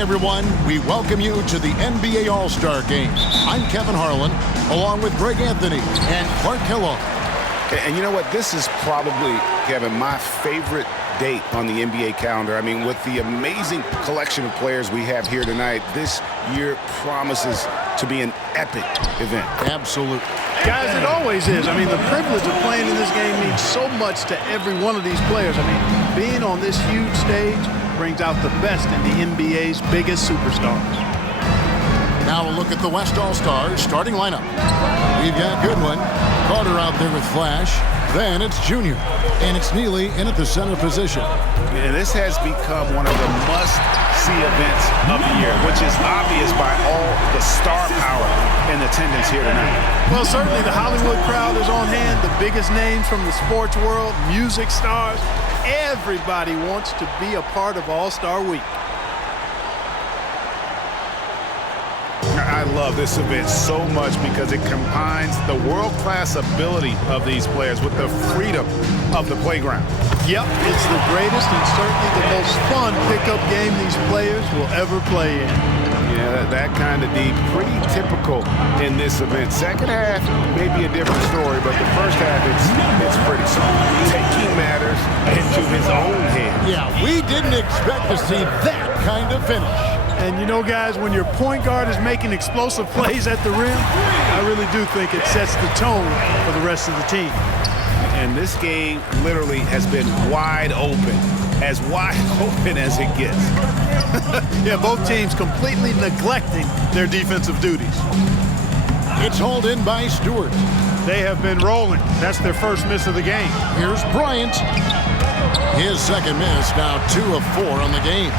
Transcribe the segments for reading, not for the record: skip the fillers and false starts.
everyone. We welcome you to the NBA All-Star Game. I'm Kevin Harlan, along with Greg Anthony and Clark Kellogg. And you know what? This is probably, Kevin, my favorite date on the NBA calendar. I mean, with the amazing collection of players we have here tonight, this year promises to be an epic event. Absolutely. Guys, it always is. I mean, the privilege of playing in this game means so much to every one of these players. I mean, being on this huge stage brings out the best in the NBA's biggest superstars. Now a look at the West All-Stars starting lineup. We've got Goodwin, Carter out there with Flash. Then it's Junior, and it's Neely in at the center position. And this has become one of the must-see events of the year, which is obvious by all the star power in attendance here tonight. Well, certainly the Hollywood crowd is on hand, the biggest names from the sports world, music stars. Everybody wants to be a part of All-Star Week. I love this event so much because it combines the world-class ability of these players with the freedom of the playground. Yep, it's the greatest and certainly the most fun pickup game these players will ever play in. Yeah, that kind of deep, pretty typical in this event. Second half may be a different story, but the first half, it's pretty soft. Taking matters into his own hands. Yeah, we didn't expect to see that kind of finish. And you know, guys, when your point guard is making explosive plays at the rim, I really do think it sets the tone for the rest of the team. And this game literally has been wide open as it gets. Yeah, both teams completely neglecting their defensive duties. It's hauled in by Stewart. They have been rolling. That's their first miss of the game. Here's Bryant. His second miss, now 2 of 4 on the game.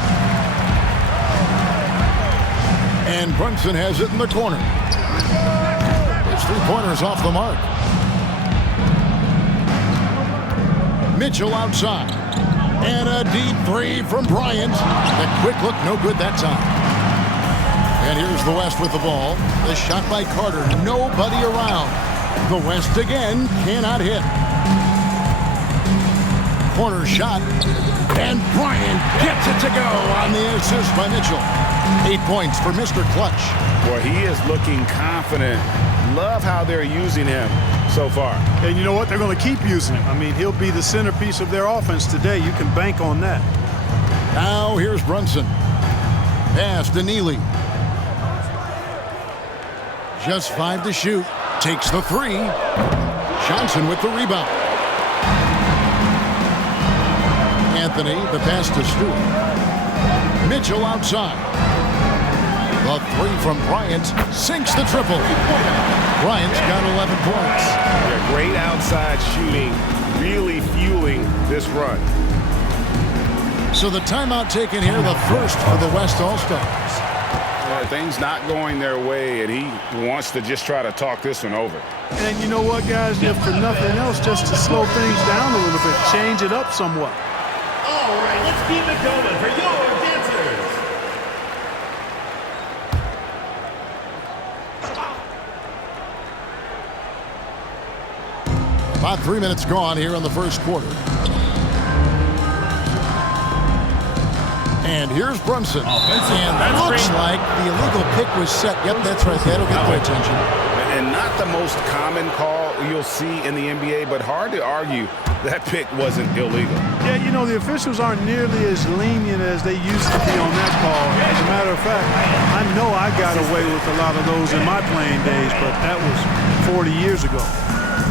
And Brunson has it in the corner. His three-pointers off the mark. Mitchell outside. And a deep three from Bryant. The quick look, no good that time. And here's the West with the ball. The shot by Carter, nobody around. The West again cannot hit. Corner shot. And Bryant gets it to go on the assist by Mitchell. 8 points for Mr. Clutch. Boy, he is looking confident. Love how they're using him so far. And you know what? They're going to keep using him. I mean, he'll be the centerpiece of their offense today. You can bank on that. Now here's Brunson. Pass to Neely. Just 5 to shoot. Takes the 3. Johnson with the rebound. Anthony, the pass to Stewart. Mitchell outside. The 3 from Bryant sinks the triple. Bryant's got 11 points. Yeah, great outside shooting, really fueling this run. So the timeout taken here, the first for the West All-Stars. Things not going their way, and he wants to just try to talk this one over. And you know what, guys? If for nothing else, just to slow things down a little bit, change it up somewhat. All right, let's keep it going for your dancers. About 3 minutes gone here in the first quarter. And here's Brunson. And that looks like the illegal pick was set. Yep, that's right. That'll get their attention. And not the most common call you'll see in the NBA, but hard to argue that pick wasn't illegal. Yeah, you know, the officials aren't nearly as lenient as they used to be on that call. As a matter of fact, I know I got away with a lot of those in my playing days, but that was 40 years ago.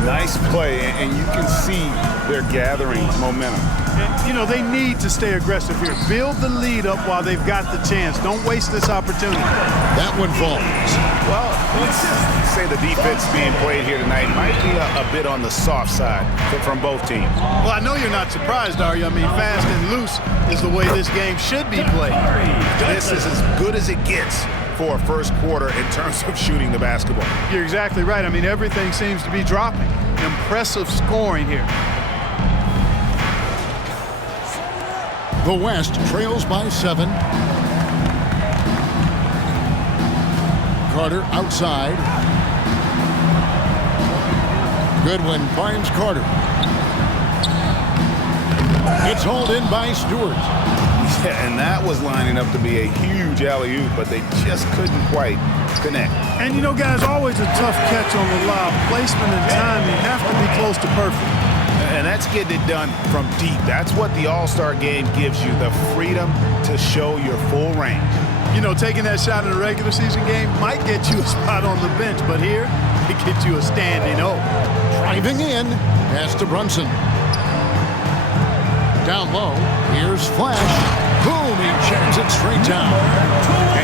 Nice play, and you can see they're gathering momentum. And, you know, they need to stay aggressive here. Build the lead up while they've got the chance. Don't waste this opportunity. That one falls. Well, let's say the defense being played here tonight might be a bit on the soft side from both teams. Well, I know you're not surprised, are you? I mean, fast and loose is the way this game should be played. This is as good as it gets for a first quarter in terms of shooting the basketball. You're exactly right. I mean, everything seems to be dropping. Impressive scoring here. The West trails by 7. Carter outside. Goodwin finds Carter. It's hauled in by Stewart. Yeah, and that was lining up to be a huge alley-oop, but they just couldn't quite connect. And, you know, guys, always a tough catch on the lob. Placement and timing have to be close to perfect. And that's getting it done from deep. That's what the All-Star game gives you, the freedom to show your full range. You know, taking that shot in a regular season game might get you a spot on the bench, but here, it gets you a standing O. Driving in, pass to Brunson. Down low, here's Flash. Boom, he jams it straight down.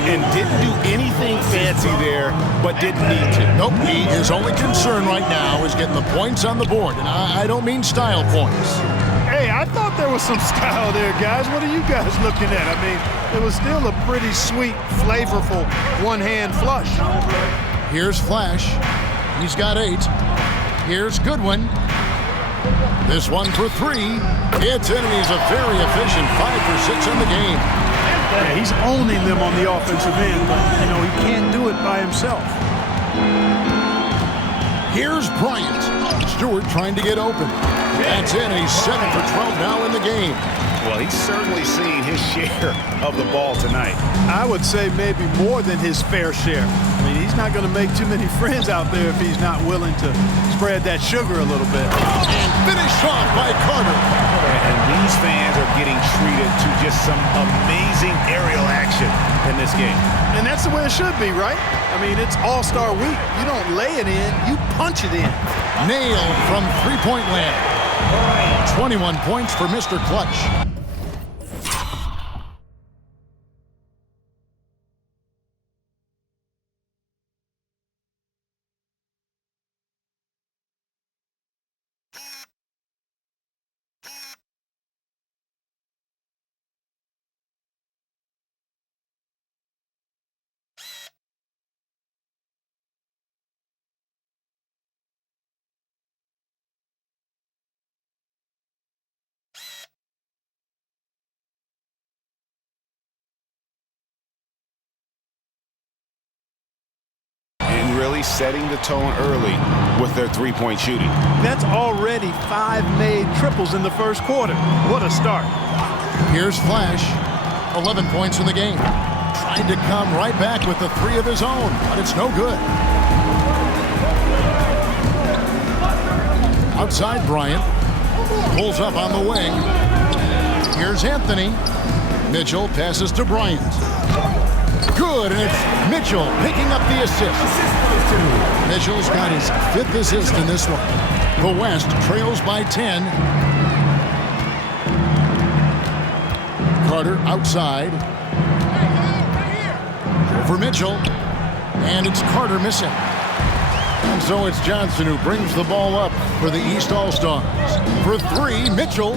And didn't do anything fancy there, but didn't need to. Nope, his only concern right now is getting the points on the board. And I don't mean style points. Hey, I thought there was some style there, guys. What are you guys looking at? I mean, it was still a pretty sweet, flavorful one-hand flush. Here's Flash. He's got 8. Here's Goodwin. This one for 3. It's in, and he's a very efficient 5 for 6 in the game. Yeah, he's owning them on the offensive end, but, you know, he can't do it by himself. Here's Bryant. Stewart trying to get open. That's in, and he's 7 for 12 now in the game. Well, he's certainly seen his share of the ball tonight. I would say maybe more than his fair share. I mean, he's not going to make too many friends out there if he's not willing to spread that sugar a little bit. And finished off by Carter. And these fans are getting treated to just some amazing aerial action in this game. And that's the way it should be, right? I mean, it's All-Star week. You don't lay it in, you punch it in. Nailed from three-point land. 21 points for Mr. Clutch. Really setting the tone early with their three-point shooting. That's already 5 made triples in the first quarter. What a start. Here's Flash. 11 points in the game. Trying to come right back with the 3 of his own, but it's no good. Outside Bryant. Pulls up on the wing. Here's Anthony. Mitchell passes to Bryant. Good, and it's Mitchell picking up the assist. Mitchell's got his 5th assist in this one. The West trails by 10. Carter outside. For Mitchell. And it's Carter missing. And so it's Johnson who brings the ball up for the East All-Stars. For 3, Mitchell.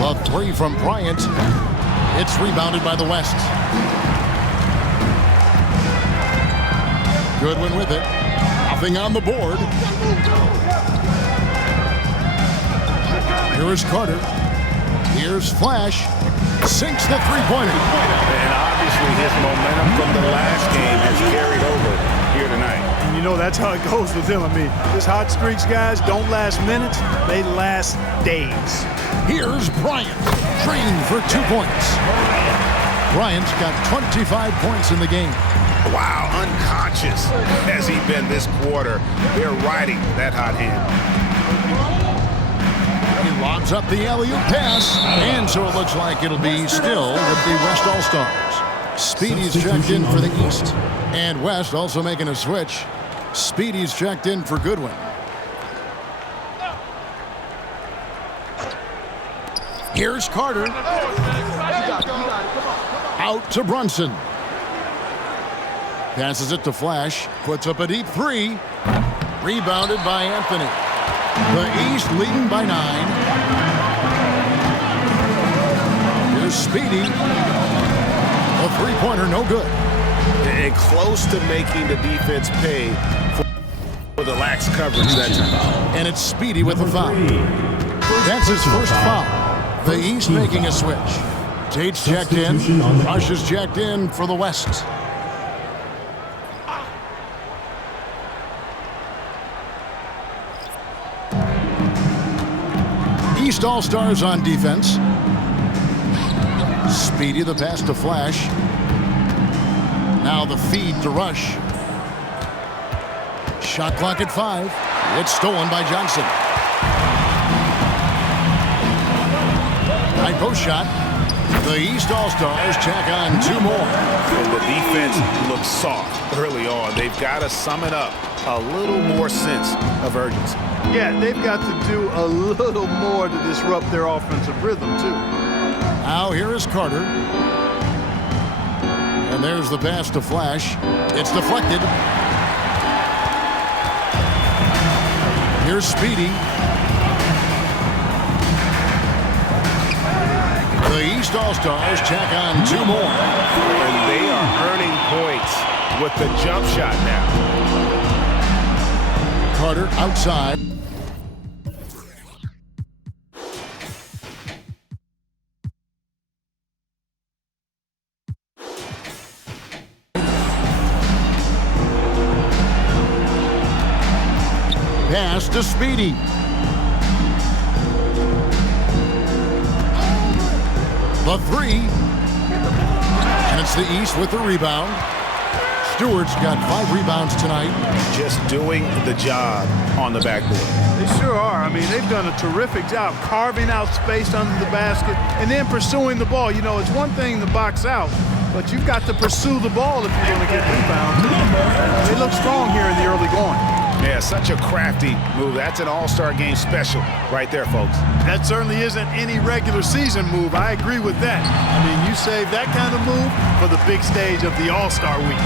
The 3 from Bryant. It's rebounded by the West. Goodwin with it. Nothing on the board. Here is Carter. Here's Flash. Sinks the three-pointer. And obviously his momentum from the last game has carried over here tonight. And you know, that's how it goes with him. I mean, his hot streaks, guys, don't last minutes. They last days. Here's Bryant. Trained for 2 points. Bryant's got 25 points in the game. Wow, unconscious has he been this quarter. They're riding that hot hand. He lobs up the alley-oop pass, and so it looks like it'll be still with the West All-Stars. Speedy's checked in for the East, and West also making a switch. Speedy's checked in for Goodwin. Here's Carter. Out to Brunson. Passes it to Flash. Puts up a deep 3. Rebounded by Anthony. The East leading by 9. Here's Speedy. A three-pointer, no good. And close to making the defense pay for the lax coverage that time. And it's Speedy with the foul. That's his first foul. The East making a switch. Tate's checked in. Rush is checked in for the West. East All-Stars on defense. Speedy, the pass to Flash. Now the feed to Rush. Shot clock at 5. It's stolen by Johnson. High post shot. The East All-Stars tack on 2 more. And the defense looks soft early on. They've got to sum it up. A little more sense of urgency. Yeah, they've got to do a little more to disrupt their offensive rhythm, too. Now here is Carter. And there's the pass to Flash. It's deflected. Here's Speedy. The East All-Stars tack on 2 more. And they are earning points with the jump shot now. Carter outside. Pass to Speedy. The 3. And it's the East with the rebound. Stewart's got 5 rebounds tonight. Just doing the job on the backboard. They sure are. I mean, they've done a terrific job carving out space under the basket and then pursuing the ball. You know, it's one thing to box out, but you've got to pursue the ball if you're going to get rebounds. They look strong here in the early going. Yeah, such a crafty move. That's an All-Star game special right there, folks. That certainly isn't any regular season move. I agree with that. I mean, you save that kind of move for the big stage of the All-Star week.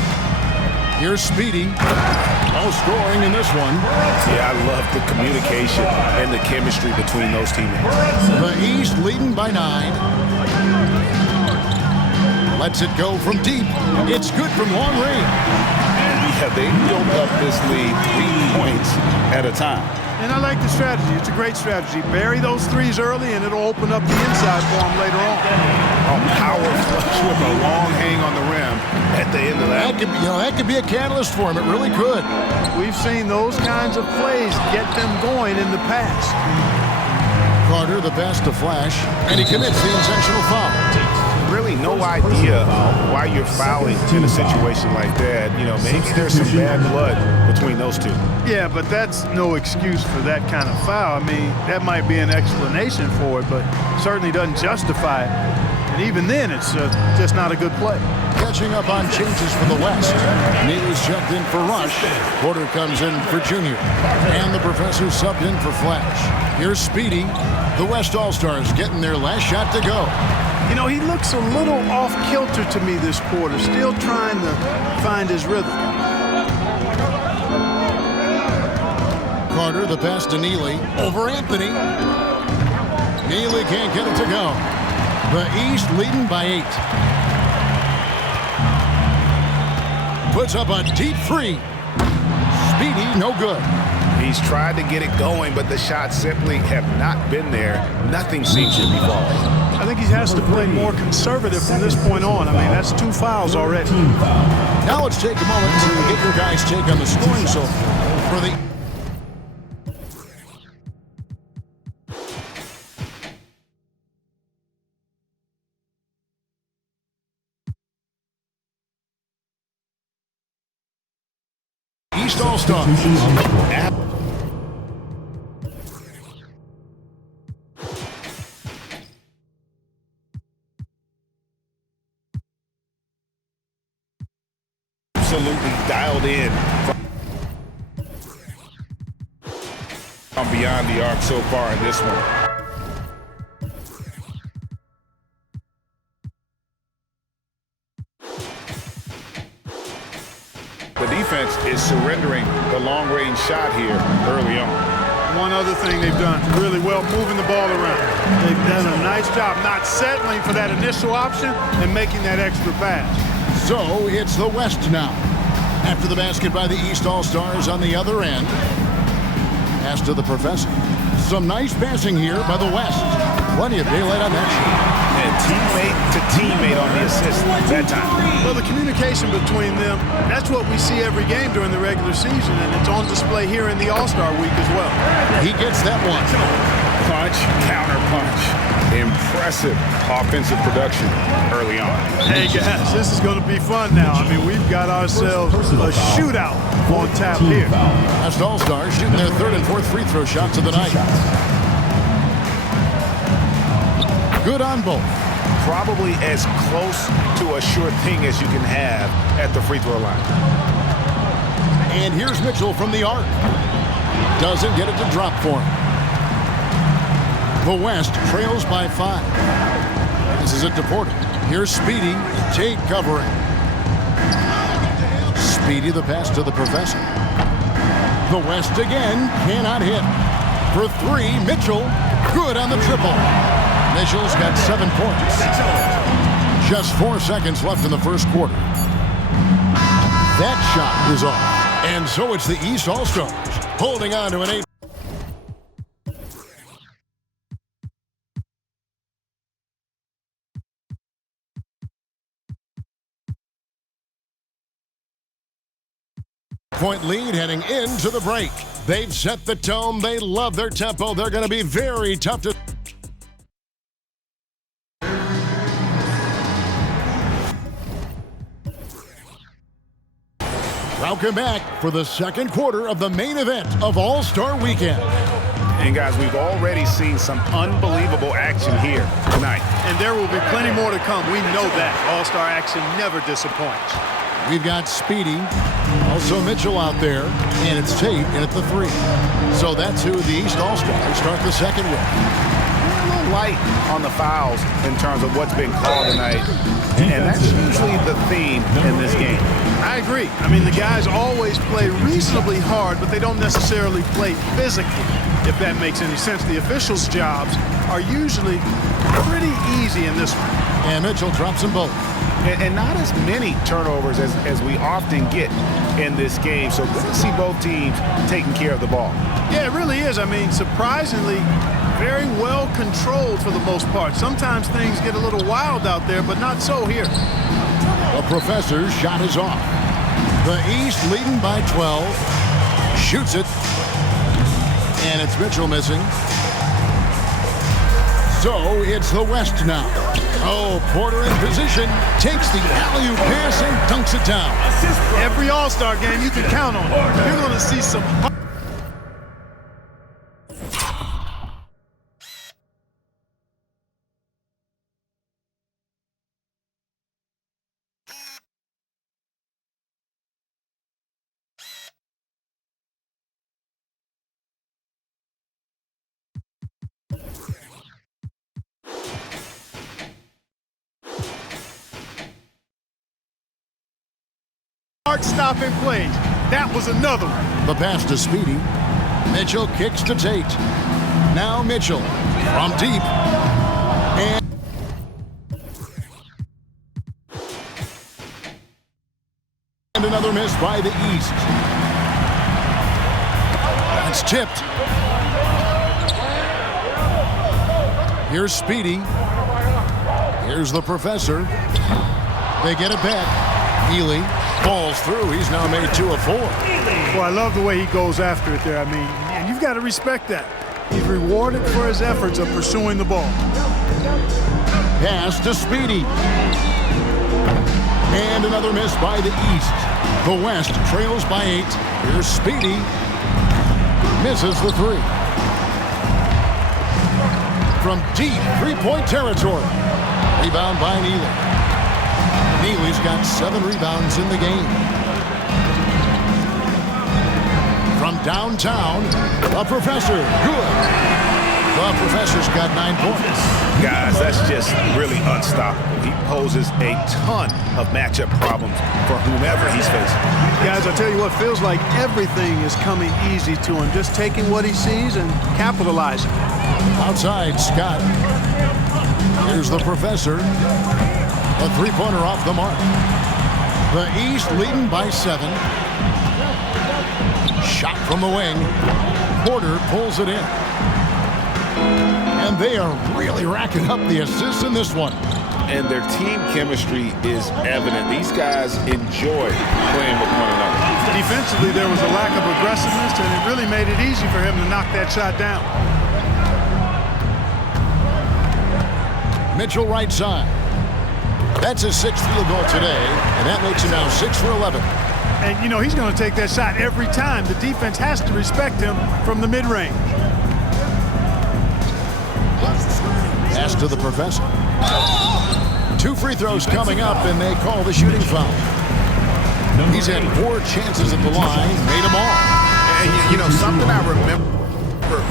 Here's Speedy. No scoring in this one. Yeah, I love the communication and the chemistry between those teammates. The East leading by 9. Lets it go from deep. It's good from long range. Yeah, they built up this lead 3 points at a time. And I like the strategy. It's a great strategy. Bury those threes early, and it'll open up the inside for them later on. A power flush with a long hang on the rim at the end of that. That could be a catalyst for him. It really could. We've seen those kinds of plays get them going in the past. Carter, the pass to Flash, and he commits the intentional foul. Really no idea why you're fouling in a situation like that. You know, maybe there's some bad blood between those two. Yeah, but that's no excuse for that kind of foul. I mean, that might be an explanation for it, but certainly doesn't justify it. And even then, it's just not a good play. Catching up on changes for the West. Neely's checked in for Rush. Porter comes in for Junior. And the professor subbed in for Flash. Here's Speedy. The West All-Stars getting their last shot to go. You know, he looks a little off-kilter to me this quarter, still trying to find his rhythm. Carter, the pass to Neely. Over Anthony. Neely can't get it to go. The East leading by 8. Puts up a deep 3. Speedy, no good. He's tried to get it going, but the shots simply have not been there. Nothing seems to be falling. I think he has to play more conservative from this point on. I mean, that's 2 fouls already. Now let's take a moment to get your guys' take on the scoring so for the East All-Stars. Absolutely dialed in from beyond the arc so far in this one. The defense is surrendering the long-range shot here early on. One other thing they've done really well, moving the ball around. They've done a nice job not settling for that initial option and making that extra pass. So it's the West now. After the basket by the East All-Stars on the other end. Pass to the professor. Some nice passing here by the West. Plenty of daylight on that shot. And teammate to teammate on the assist that time. Well, the communication between them, that's what we see every game during the regular season, and it's on display here in the All-Star week as well. He gets that one. punch, counter punch. Impressive offensive production early on. Hey guys, this is going to be fun now. I mean, we've got ourselves a shootout on tap here. That's AllStar shooting their third and fourth free throw shots of the night. Good on both. Probably as close to a sure thing as you can have at the free throw line. And here's Mitchell from the arc. Doesn't get it to drop for him. The West trails by 5. This is it to Porter. Here's Speedy. Tate covering. Speedy the pass to the professor. The West again cannot hit. For 3, Mitchell. Good on the triple. Mitchell's got 7 points. Just 4 seconds left in the first quarter. That shot is off. And so it's the East All-Stars holding on to an 8. Point lead heading into the break. They've set the tone. They love their tempo. They're going to be very tough to... Welcome back for the second quarter of the main event of All-Star Weekend. And guys, we've already seen some unbelievable action here tonight. And there will be plenty more to come. We know that. All-Star action never disappoints. We've got Speedy, also Mitchell out there, and it's Tate in at the 3. So that's who the East All-Stars start the second with. A little light on the fouls in terms of what's been called tonight. And that's usually the theme in this game. I agree. I mean, the guys always play reasonably hard, but they don't necessarily play physically, if that makes any sense. The officials' jobs are usually pretty easy in this one. And Mitchell drops them both. And not as many turnovers as we often get in this game. So good to see both teams taking care of the ball. Yeah, it really is. I mean, surprisingly, very well controlled for the most part. Sometimes things get a little wild out there, but not so here. The professor's shot is off. The East leading by 12. Shoots it. And it's Mitchell missing. So it's the West now. Oh, Porter in position. Takes the alley-oop pass and dunks it down. Every All-Star game you can count on. You're going to see some... Stopping plays. That was another one. The pass to Speedy. Mitchell kicks to Tate. Now Mitchell from deep. And another miss by the East. That's tipped. Here's Speedy. Here's the professor. They get it back. Healy falls through. He's now made 2 of 4. Well, I love the way he goes after it there. I mean, and you've got to respect that. He's rewarded for his efforts of pursuing the ball. Pass to Speedy. And another miss by the East. The West trails by 8. Here's Speedy. Misses the 3. From deep 3-point territory. Rebound by Neely. Neely's got 7 rebounds in the game. From downtown, the professor, good. The professor's got 9 points. Guys, that's just really unstoppable. He poses a ton of matchup problems for whomever he's facing. Guys, I'll tell you what, feels like everything is coming easy to him. Just taking what he sees and capitalizing. Outside, Scott. Here's the professor. A 3-pointer off the mark. The East leading by 7. Shot from the wing. Porter pulls it in. And they are really racking up the assists in this one. And their team chemistry is evident. These guys enjoy playing with one another. Defensively, there was a lack of aggressiveness, and it really made it easy for him to knock that shot down. Mitchell right side. That's his 6th field goal today, and that makes him now 6 for 11. And, you know, he's going to take that shot every time. The defense has to respect him from the mid-range. Pass to the professor. 2 free throws coming up, and they call the shooting foul. He's had 4 chances at the line, made them all. And, you know, something I remember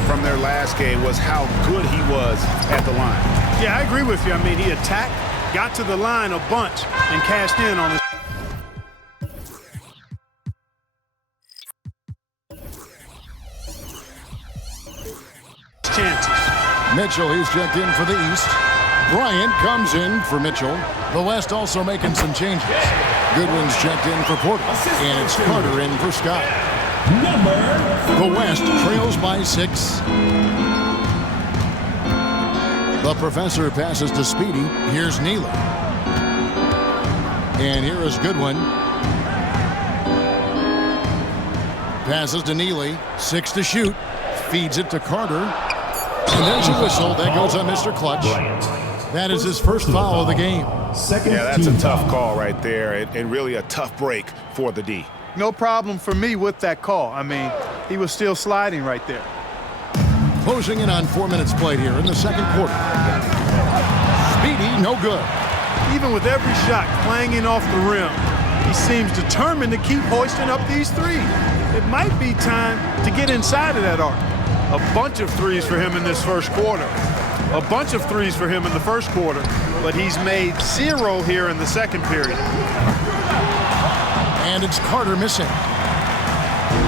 from their last game was how good he was at the line. Yeah, I agree with you. I mean, he attacked, got to the line a bunch, and cashed in on his chances. Mitchell, he's checked in for the East. Bryant comes in for Mitchell. The West also making some changes. Goodwin's checked in for Porter, and it's Carter in for Scott. The West trails by 6. The professor passes to Speedy. Here's Neely. And here is Goodwin. Passes to Neely. 6 to shoot. Feeds it to Carter. And there's a whistle. That goes on Mr. Clutch. That is his first foul of the game. Yeah, that's a tough call right there, and really a tough break for the D. No problem for me with that call. I mean, he was still sliding right there. Closing in on 4 minutes played here in the second quarter. Speedy, no good. Even with every shot clanging off the rim, he seems determined to keep hoisting up these threes. It might be time to get inside of that arc. A bunch of threes for him in this first quarter. A bunch of threes for him in the first quarter, but he's made 0 here in the second period. And it's Carter missing.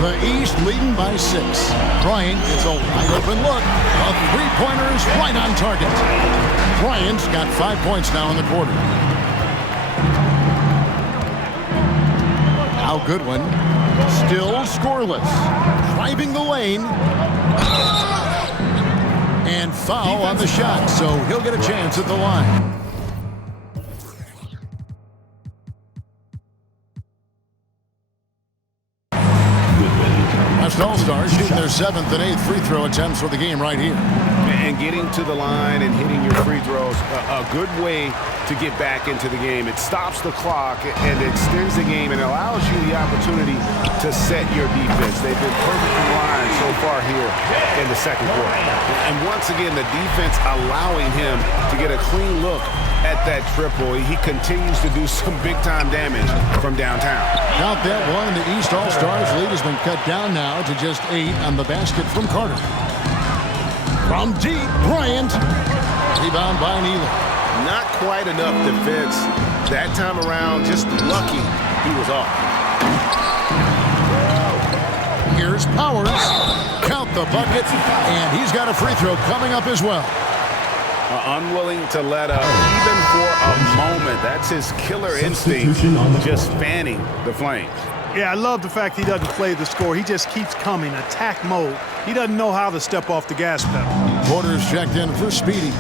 The East leading by 6. Bryant gets a wide open look. A three-pointer is right on target. Bryant's got 5 points now in the quarter. Now Goodwin, still scoreless. Driving the lane. And foul on the shot, so he'll get a chance at the line. West AllStar shooting their 7th and 8th free throw attempts for the game right here. And getting to the line and hitting your free throws, a good way to get back into the game. It stops the clock and extends the game and allows you the opportunity to set your defense. They've been perfectly lined so far here in the second quarter. And once again, the defense allowing him to get a clean look at that triple. He continues to do some big-time damage from downtown. Count that one. The East All-Stars lead has been cut down now to just 8 on the basket from Carter. From deep, Bryant. Rebound by Neely. Not quite enough defense that time around. Just lucky he was off. Here's Powers. Count the bucket. And he's got a free throw coming up as well. Unwilling to let up even for a moment. That's his killer instinct, just fanning the flames. Yeah, I love the fact he doesn't play the score. He just keeps coming, attack mode. He doesn't know how to step off the gas pedal. Porter's checked in for Speedy.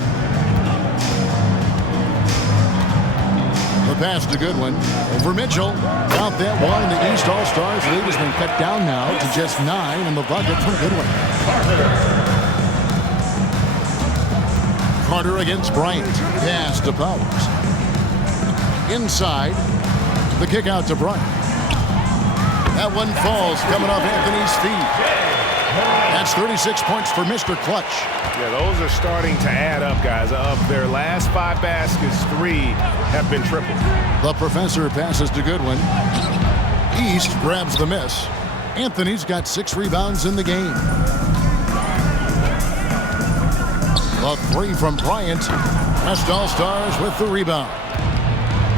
The pass to Goodwin. Over Mitchell. Count that one. The East All-Stars lead has been cut down now to just 9 in the bucket from Goodwin. Carter against Bryant. Pass to Powers. Inside. The kick out to Bryant. That one falls coming off Anthony's feet. That's 36 points for Mr. Clutch. Yeah, those are starting to add up, guys. Of their last 5 baskets, 3 have been tripled. The professor passes to Goodwin. East grabs the miss. Anthony's got 6 rebounds in the game. The 3 from Bryant. West All-Stars with the rebound.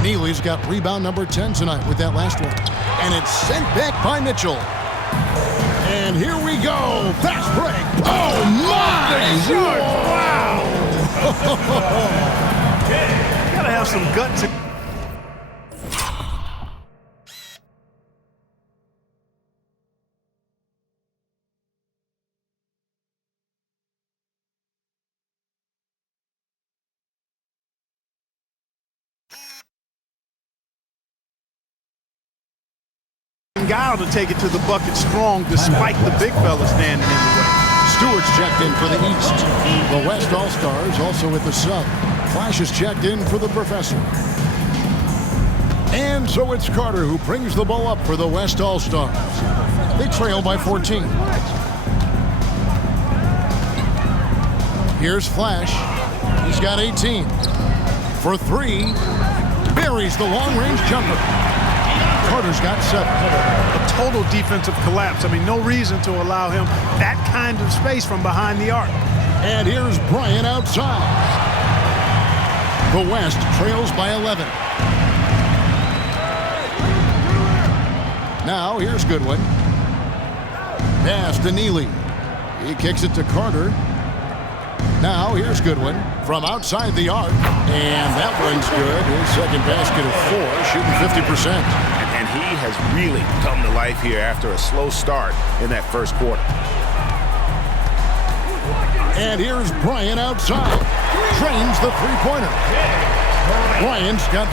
Neely's got rebound number 10 tonight with that last one. And it's sent back by Mitchell. And here we go. Fast break. Oh, my! Wow! Gotta have some guts. Guile to take it to the bucket strong despite the big fella standing in the way. Stewart's checked in for the East. The West All-Stars also with the sub. Flash is checked in for the professor. And so it's Carter who brings the ball up for the West All-Stars. They trail by 14. Here's Flash. He's got 18. For 3. Buries the long-range jumper. Carter's got 7. A total defensive collapse. I mean, no reason to allow him that kind of space from behind the arc. And here's Bryant outside. The West trails by 11. Now here's Goodwin. Pass to Neely. He kicks it to Carter. Now here's Goodwin from outside the arc. And that one's good. His second basket of 4, shooting 50%. And he has really come to life here after a slow start in that first quarter. And here's Bryant outside. Drains the three-pointer. Bryant's got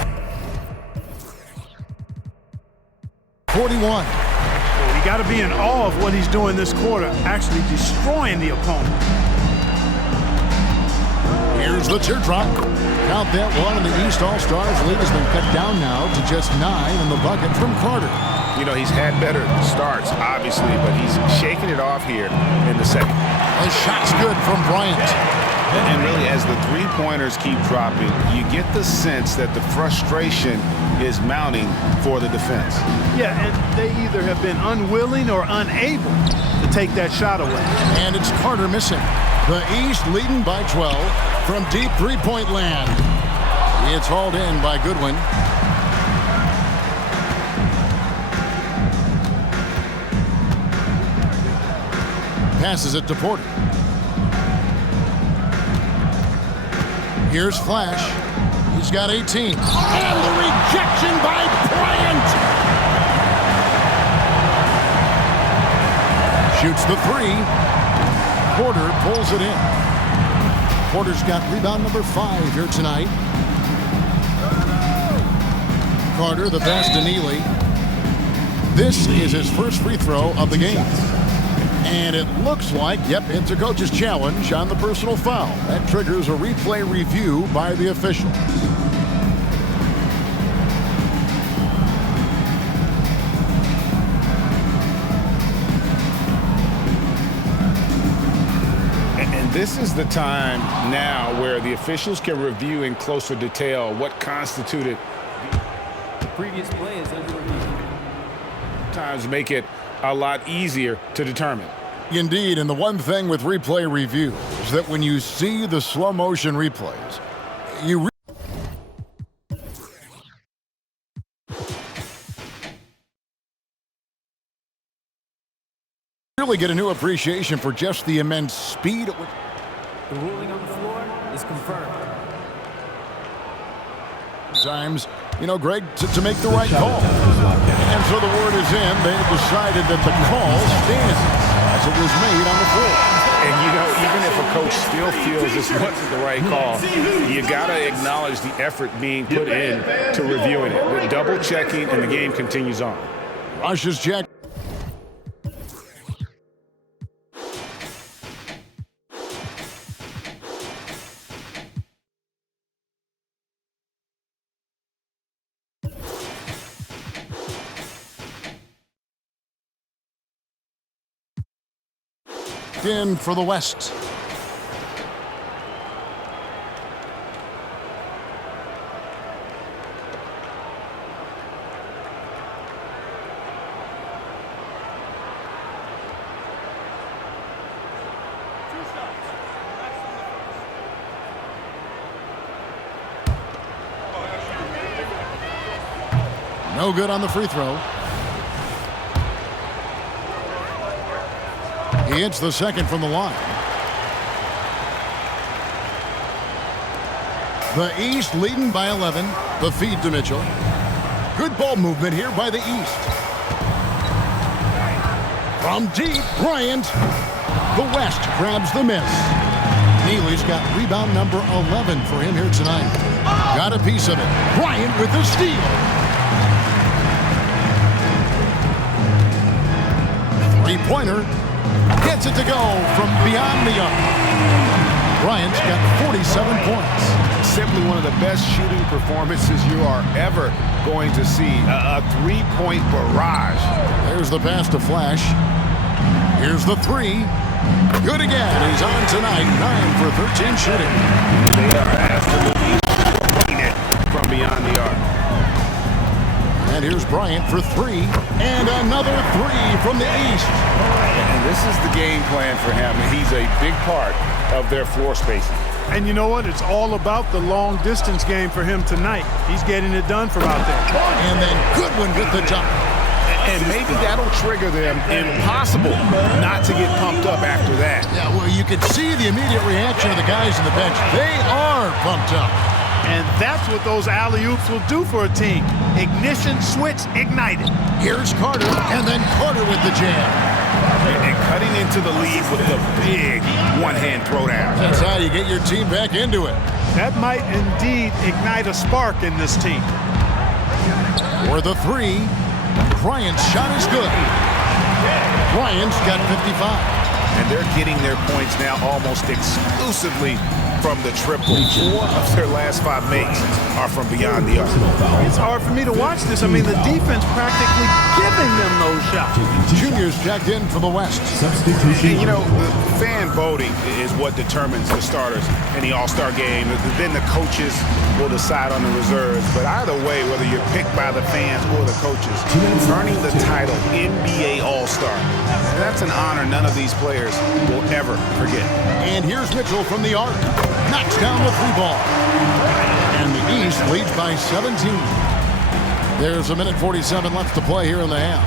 41. Well, you got to be in awe of what he's doing this quarter, actually destroying the opponent. Here's the teardrop. Count that one, and the East All-Stars lead has been cut down now to just 9 in the bucket from Carter. You know, he's had better starts, obviously, but he's shaking it off here in the second. The shot's good from Bryant. And really, as the three-pointers keep dropping, you get the sense that the frustration is mounting for the defense. Yeah, and they either have been unwilling or unable to take that shot away. And it's Carter missing. The East leading by 12 from deep three-point land. It's hauled in by Goodwin. Passes it to Porter. Here's Flash. He's got 18. And the rejection by Bryant. Shoots the 3. Porter pulls it in. Porter's got rebound number 5 here tonight. Carter, the pass to Neely. This is his first free throw of the game. And it looks like, yep, it's a coach's challenge on the personal foul. That triggers a replay review by the official. And this is the time now where the officials can review in closer detail what constituted The previous play is under review. times make it a lot easier to determine. Indeed, and the one thing with replay review is that when you see the slow motion replays, you really get a new appreciation for just the immense speed at which The ruling on the floor is confirmed. times, you know, Greg, to make the right call. And so the word is in. They have decided that the call stands as it was made on the floor. And, you know, even if a coach still feels this wasn't the right call, you got to acknowledge the effort being put in to reviewing it. The double checking, and the game continues on. Rush is checked. In for the West. No good on the free throw. He hits the second from the line. The East leading by 11. The feed to Mitchell. Good ball movement here by the East. From deep, Bryant. The West grabs the miss. Neely's got rebound number 11 for him here tonight. Got a piece of it. Bryant with the steal. Three-pointer. Gets it to go from beyond the arc. Bryant's got 47 points, simply one of the best shooting performances you are ever going to see. A three-point barrage. There's the pass to Flash. Here's the three. Good again. He's on tonight. 9 for 13 shooting. They are absolutely shooting it from beyond the arc. And here's Bryant for three. And another three from the east. And this is the game plan for him. He's a big part of their floor spacing. And you know what? It's all about the long-distance game for him tonight. He's getting it done from out there. And then Goodwin with the jump. And maybe that'll trigger them. Impossible not to get pumped up after that. Yeah, well, you could see the immediate reaction of the guys on the bench. They are pumped up. And that's what those alley-oops will do for a team. Ignition, switch, ignited. Here's Carter, and then Carter with the jam. And cutting into the lead with the big one-hand throwdown. That's how you get your team back into it. That might indeed ignite a spark in this team. For the three, Bryant's shot is good. Bryant's got 55. And they're getting their points now almost exclusively from the triple. 4 of their last 5 makes are from beyond the arc. It's hard for me to watch this. I mean, the defense practically giving them those shots. Junior's checked in for the West. And, you know, the fan voting is what determines the starters in the All-Star game. Then the coaches will decide on the reserves. But either way, whether you're picked by the fans or the coaches, earning the title NBA All-Star, that's an honor none of these players will ever forget. And here's Mitchell from the arc. Knocks down the three ball. And the East leads by 17. There's a minute 47 left to play here in the half.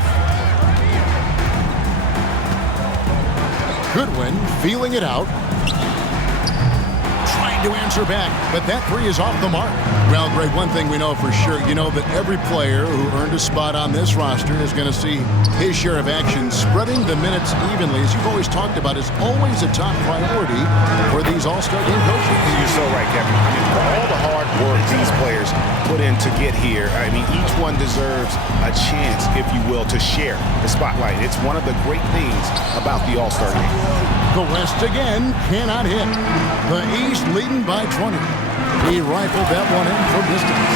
Goodwin feeling it out. Trying to answer back, but that three is off the mark. Well, Greg, one thing we know for sure, you know that every player who earned a spot on this roster is going to see his share of action. Spreading the minutes evenly, as you've always talked about, is always a top priority for these All-Star game coaches. You're so right, Kevin. I mean, for all the hard work these players put in to get here, I mean, each one deserves a chance, if you will, to share the spotlight. It's one of the great things about the All-Star game. The West again cannot hit. The East leading by 20. He rifled that one in from distance.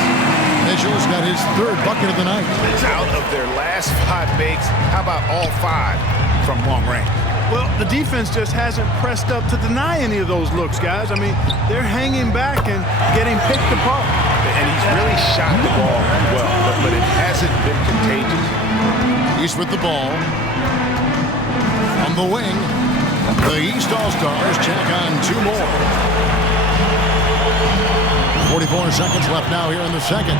Mitchell's got his third bucket of the night. Out of their last 5 makes, how about all 5 from long range? Well, the defense just hasn't pressed up to deny any of those looks, guys. I mean, they're hanging back and getting picked apart. And he's really shot the ball well, but it hasn't been contagious. He's with the ball. On the wing, the East All-Stars check on 2 more. 44 seconds left now here in the second.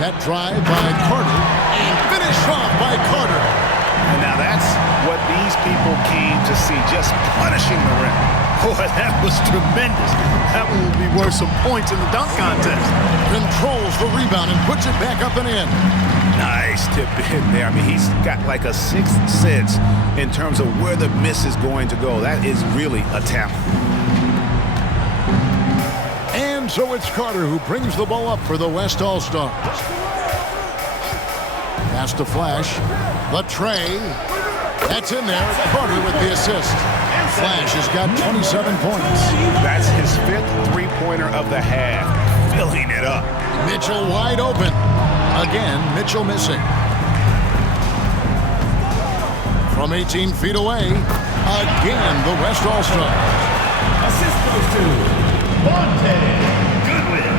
That drive by Carter and finished off by Carter. And now that's what these people came to see, just punishing the rim. Boy, that was tremendous. That one will be worth some points in the dunk contest. Controls the rebound and puts it back up and in. Nice tip in there. I mean, he's got like a 6th sense in terms of where the miss is going to go. That is really a talent. And so it's Carter who brings the ball up for the West All-Stars. Pass to Flash. The tray. That's in there. Carter with the assist. Flash has got 27 points. That's his 5th three-pointer of the half. Filling it up. Mitchell wide open. Again, Mitchell missing. From 18 feet away, again, the West All-Stars. Assist goes to Monte Goodwin.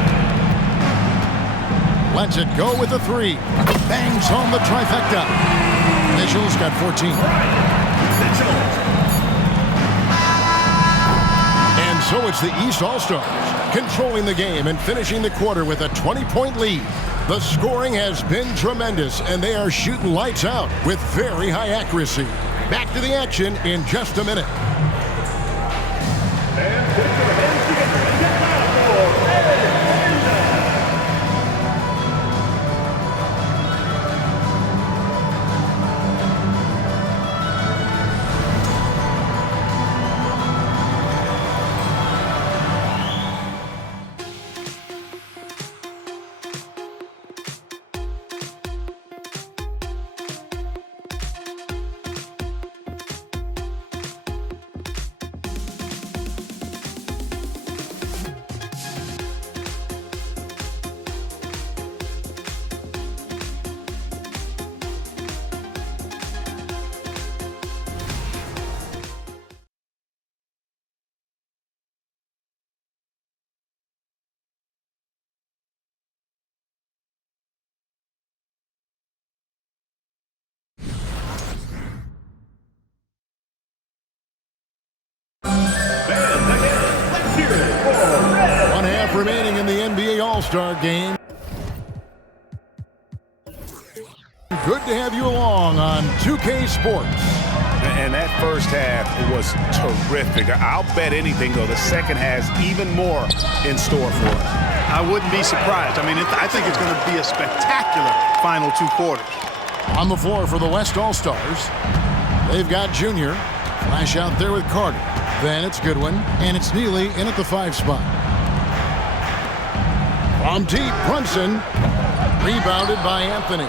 Lets it go with a three. Bangs home the trifecta. Mitchell's got 14. Mitchell. And so it's the East All-Stars controlling the game and finishing the quarter with a 20-point lead. The scoring has been tremendous, and they are shooting lights out with very high accuracy. Back to the action in just a minute. And put your hands together and get down for All-Star game. Good to have you along on 2K Sports. And that first half was terrific. I'll bet anything, though, the second has even more in store for us. I wouldn't be surprised. I mean, I think it's going to be a spectacular final 2 quarters. On the floor for the West All-Stars, they've got Junior. Flash out there with Carter. Then it's Goodwin, and it's Neely in at the 5 spot. From deep, Brunson, rebounded by Anthony.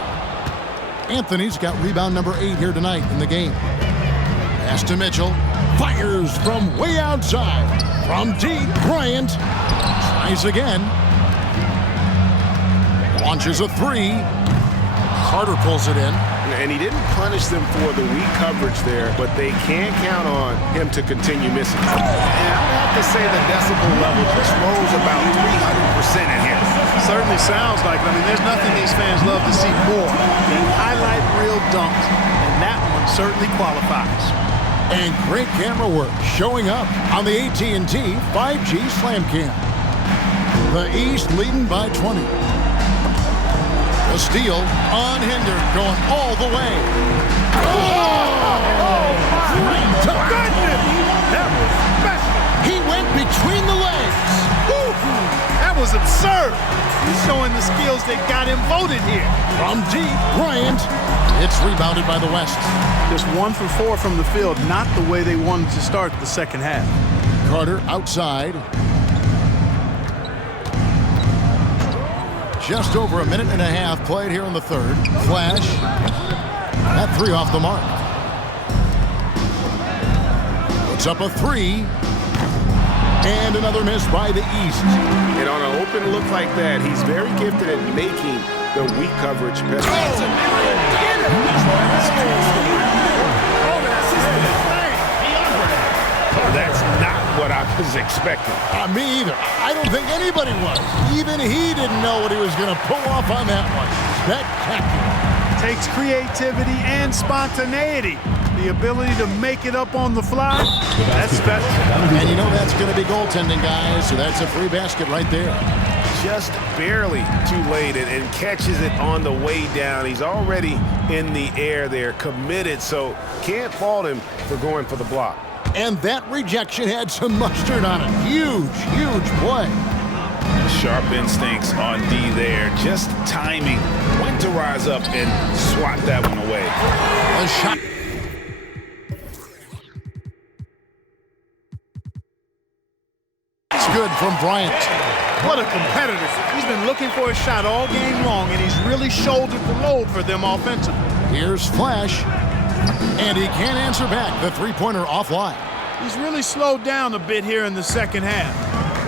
Anthony's got rebound number 8 here tonight in the game. Pass to Mitchell, fires from way outside. From deep, Bryant tries again. Launches a 3. Carter pulls it in. And he didn't punish them for the weak coverage there, but they can't count on him to continue missing. And I'd have to say the decibel level just rose about 300% in here. Certainly sounds like it. I mean, there's nothing these fans love to see more than highlight reel dunks, and that one certainly qualifies. And great camera work showing up on the AT&T 5G Slam Cam. The East leading by 20. The steal, unhindered, going all the way. Oh, my goodness! That was special. He went between the legs. Woo. That was absurd. He's showing the skills that got him voted here. From deep, Bryant. It's rebounded by the West. Just 1 for 4 from the field, not the way they wanted to start the second half. Carter outside. Just over a minute and a half played here in the third. Flash. That 3 off the mark. Puts up a 3. And another miss by the East. And on an open look like that, he's very gifted at making the weak coverage better. That's not what I was expecting. Me either. I don't think anybody was. Even he didn't know what he was going to pull off on that one. Spectacular. Takes creativity and spontaneity. The ability to make it up on the fly, that's special. And you know that's going to be goaltending, guys, so that's a free basket right there. Just barely too late and catches it on the way down. He's already in the air there, committed, so can't fault him for going for the block. And that rejection had some mustard on it. Huge, huge play. Sharp instincts on D there. Just timing when to rise up and swat that one away. A shot. It's good from Bryant. What a competitor. He's been looking for a shot all game long, and he's really shouldered the load for them offensively. Here's Flash. And he can't answer back. The three-pointer offline. He's really slowed down a bit here in the second half.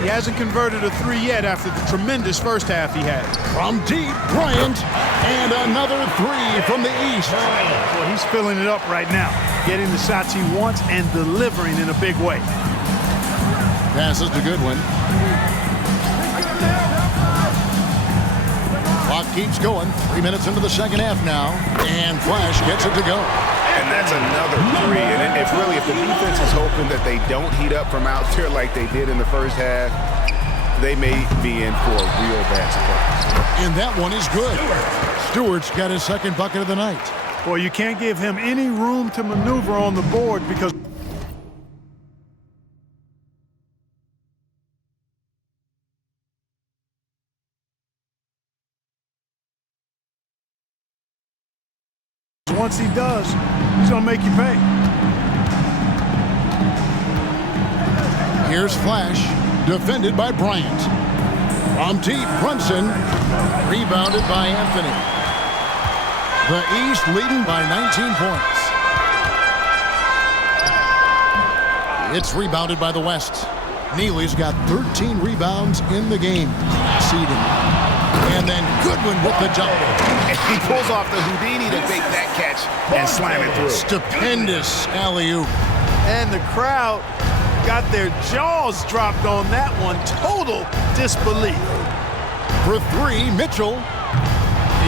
He hasn't converted a 3 yet after the tremendous first half he had. From deep, Bryant, and another 3 from the East. Well, he's filling it up right now, getting the shots he wants and delivering in a big way. Passes to Goodwin. Clock keeps going. 3 minutes into the second half now, and Flash gets it to go. And that's another 3. And if the defense is hoping that they don't heat up from out there like they did in the first half, they may be in for a real bad surprise. And that one is good. Stewart's got his second bucket of the night. Well, you can't give him any room to maneuver on the board because once he does, he's going to make you pay. Here's Flash, defended by Bryant. From deep, Brunson, rebounded by Anthony. The East leading by 19 points. It's rebounded by the West. Neely's got 13 rebounds in the game. Seeding. And then Goodwin with the jump. And he pulls off the Houdini to make that catch and slam it through. Stupendous alley-oop. And the crowd got their jaws dropped on that one. Total disbelief. For 3, Mitchell.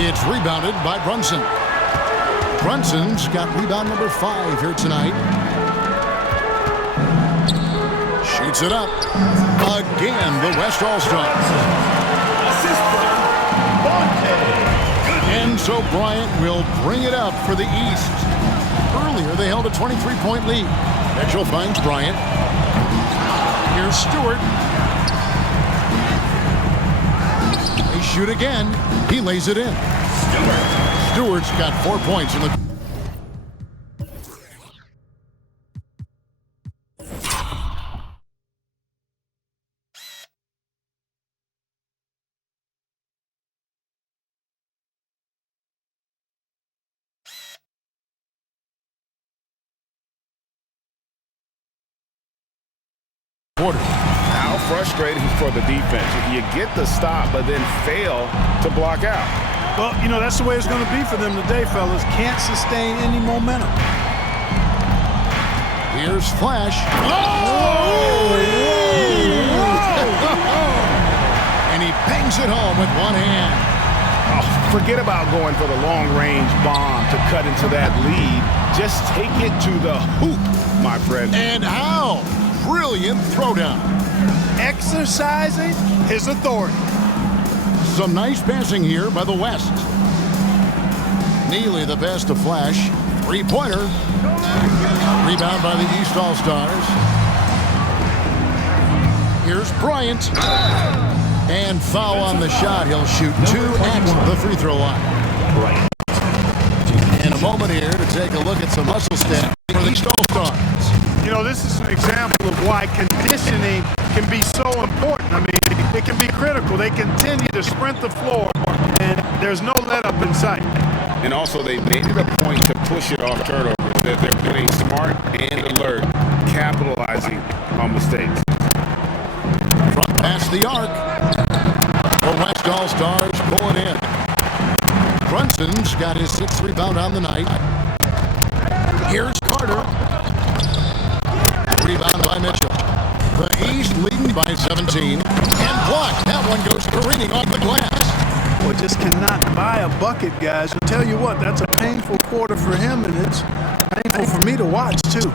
It's rebounded by Brunson. Brunson's got rebound number 5 here tonight. Shoots it up. Again, the West All-Stars. And so Bryant will bring it up for the East. Earlier, they held a 23-point lead. Mitchell finds Bryant. Here's Stewart. They shoot again. He lays it in. Stewart's got 4 points in the quarter. How frustrating for the defense. You get the stop, but then fail to block out. Well, you know, that's the way it's going to be for them today, fellas. Can't sustain any momentum. Here's Flash. And he bangs it home with one hand. Oh, forget about going for the long-range bomb to cut into that lead. Just take it to the hoop, my friend. And how? Brilliant throwdown. Exercising his authority. Some nice passing here by the West. Neely the pass to Flash. Three-pointer. Rebound by the East All-Stars. Here's Bryant. And foul on the shot. He'll shoot 2 at the free throw line. Bryant. In a moment here to take a look at some muscle stats for the East All-Stars. You know, this is an example of why conditioning can be so important. I mean, it can be critical. They continue to sprint the floor, and there's no let-up in sight. And also, they made it a point to push it off turnovers. That they're playing smart and alert, capitalizing on mistakes. Front past the arc. The West All-Stars pull it in. Brunson's got his 6th rebound on the night. Here's Carter. Rebound by Mitchell. The East leading by 17. And blocked. That one goes careening off the glass. Well, just cannot buy a bucket, guys. I'll tell you what, that's a painful quarter for him, and it's painful for me to watch, too.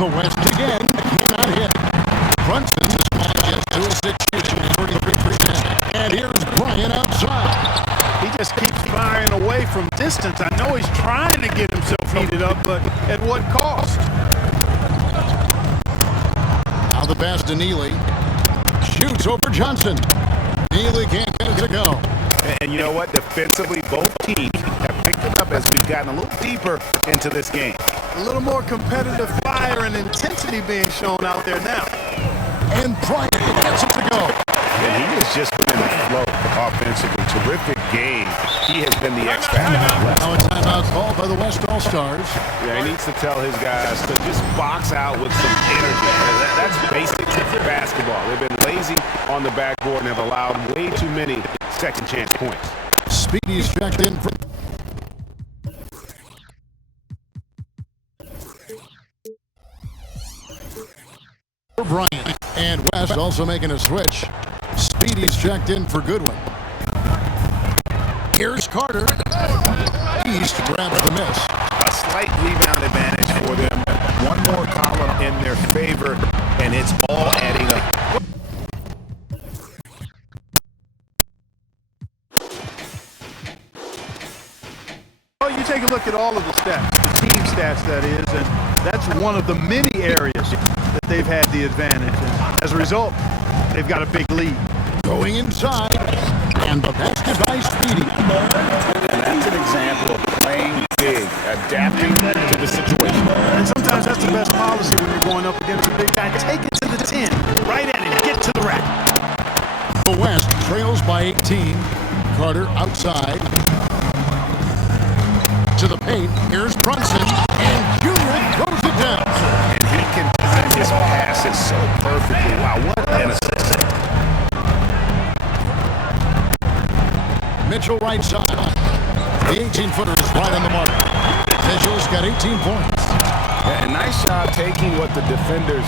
The West again. Cannot hit. Brunson is just 2 of 6 shooting, 33%. And here's Bryant outside. He just keeps firing away from distance. I know he's trying to get himself heated up, but at what cost? Now the pass to Neely. Shoots over Johnson. Neely can't get it to go. And you know what? Defensively, both teams have picked it up as we've gotten a little deeper into this game. A little more competitive fire and intensity being shown out there now. And Bryant gets it to go. And he has just been in the flow offensively. Terrific game. He has been the X factor. Now a timeout called by the West All-Stars. Yeah, he needs to tell his guys to just box out with some energy. That's basic basketball. They've been lazy on the backboard and have allowed way too many second chance points. Speedy's checked in for Bryant. And West also making a switch. Speedy's checked in for Goodwin. Here's Carter. East grabs the miss. A slight rebound advantage for them. One more column in their favor, and it's all adding up. Well, you take a look at all of the stats, the team stats, that is, and that's one of the many areas that they've had the advantage. And as a result, they've got a big lead. Going inside. And the basket by Speedy. And that's an example of playing big, adapting to the situation. And sometimes that's the best policy when you're going up against a big guy. Take it to the 10, right at him, get to the rack. The West trails by 18. Carter outside. To the paint. Here's Brunson. And Junior throws it down. And he can time his passes so perfectly. Wow, what an assist. Mitchell right side. The 18-footer is right on the mark. Mitchell's got 18 points. Yeah, and nice job taking what the defenders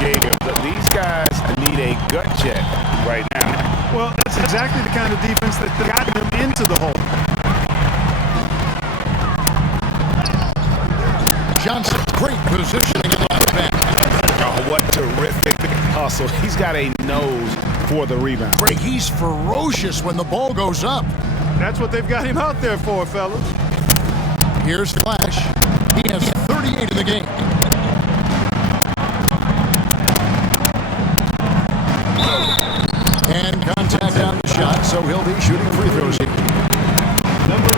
gave him. But these guys need a gut check right now. Well, that's exactly the kind of defense that got them into the hole. Johnson, great positioning in the left back. Oh, what terrific hustle. He's got a nose for the rebound. Greg, he's ferocious when the ball goes up. That's what they've got him out there for, fellas. Here's Flash. He has 38 in the game. And contact on the shot, so he'll be shooting free throws here.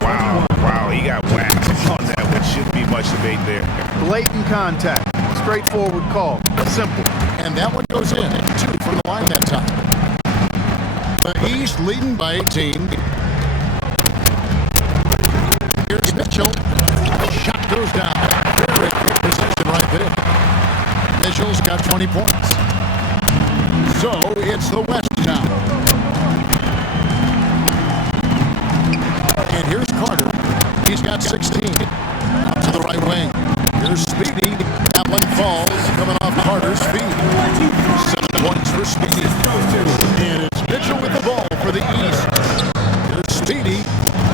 Wow, he got whacked on that, which shouldn't be much debate there. Blatant contact. Straightforward call. Simple. And that one goes in. 2 from the line that time. The East leading by 18. Here's Mitchell. Shot goes down. Very good possession right there. Mitchell's got 20 points. So it's the West now. And here's Carter. He's got 16. Out to the right wing. Here's Speedy. That one falls, coming off Carter's feet. 7 points for Speedy. And it's Mitchell with the ball for the East. Here's Speedy.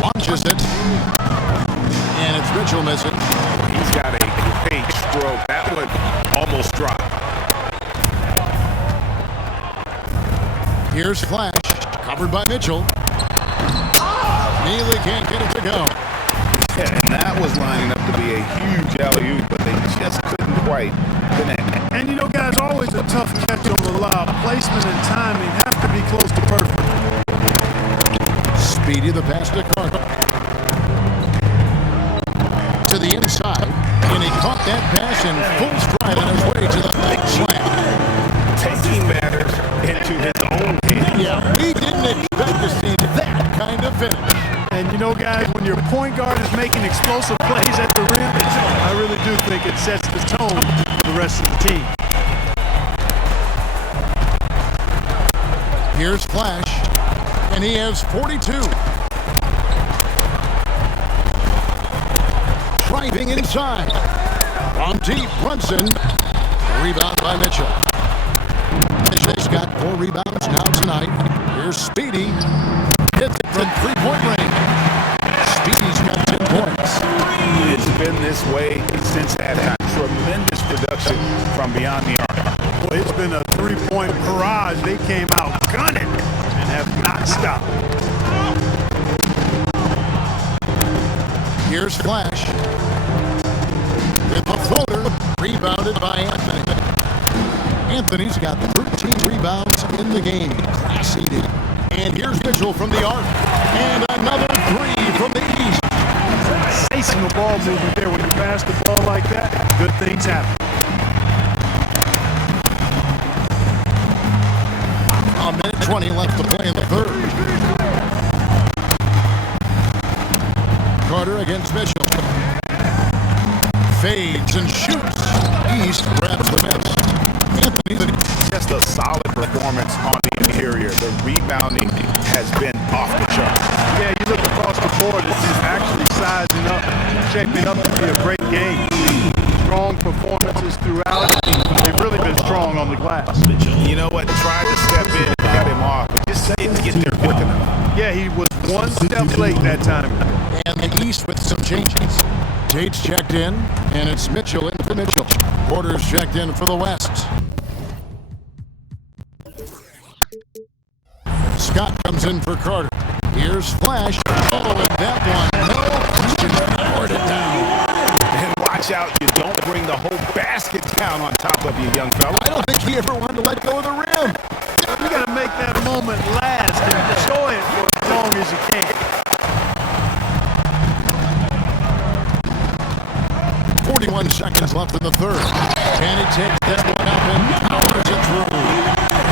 Launches it. And it's Mitchell missing. He's got a great stroke. That one almost dropped. Here's Flash. Covered by Mitchell. Neely can't get it to go. Yeah, and that was lining up to be a huge alley-oop, but they just couldn't quite connect. And you know, guys, always a tough catch on the lob. Placement and timing have to be close to perfect. Speedy the pass to Carter. To the inside, and he caught that pass in full stride on his way to the big slam. Taking matters into his own hands. Yeah, we didn't expect to see that kind of finish. And you know, guys, when your point guard is making explosive plays at the rim, I really do think it sets the tone for the rest of the team. Here's Flash, and he has 42. Driving inside. On deep, Brunson. Rebound by Mitchell. Mitchell's got 4 rebounds now tonight. Here's Speedy. Hits it from three-point range. Speedy's got 10 points. It's been this way since that time. Tremendous production from beyond the arc. Well, it's been a 3-point barrage. They came out gunning and have not stopped. Here's Flash. With a floater, rebounded by Anthony. Anthony's got 13 rebounds in the game. Class eating. And here's Mitchell from the arc. And another 3 from the East. Sensational ball movement there. When you pass the ball like that, good things happen. A minute 20 left to play in the third. Carter against Mitchell. Fades and shoots. East grabs the miss. Anthony. Just a solid performance on the interior. The rebounding has been off the chart. Yeah, you look across the board, it's actually sizing up, shaping up to be a great game. Strong performances throughout. They've really been strong on the glass. You know what? Tried to step in and cut him off, but just didn't get there quick enough. Yeah, he was one step late that time. And the East with some changes. Tate's checked in, and it's Mitchell in for Mitchell. Porter's checked in for the West. Scott comes in for Carter. Here's Flash. Oh, and that one, no question, powered it down. And watch out, you don't bring the whole basket down on top of you, young fella. I don't think he ever wanted to let go of the rim. You got to make that moment last and enjoy it for as long as you can. 41 seconds left in the third. And he takes that one up and powers it through.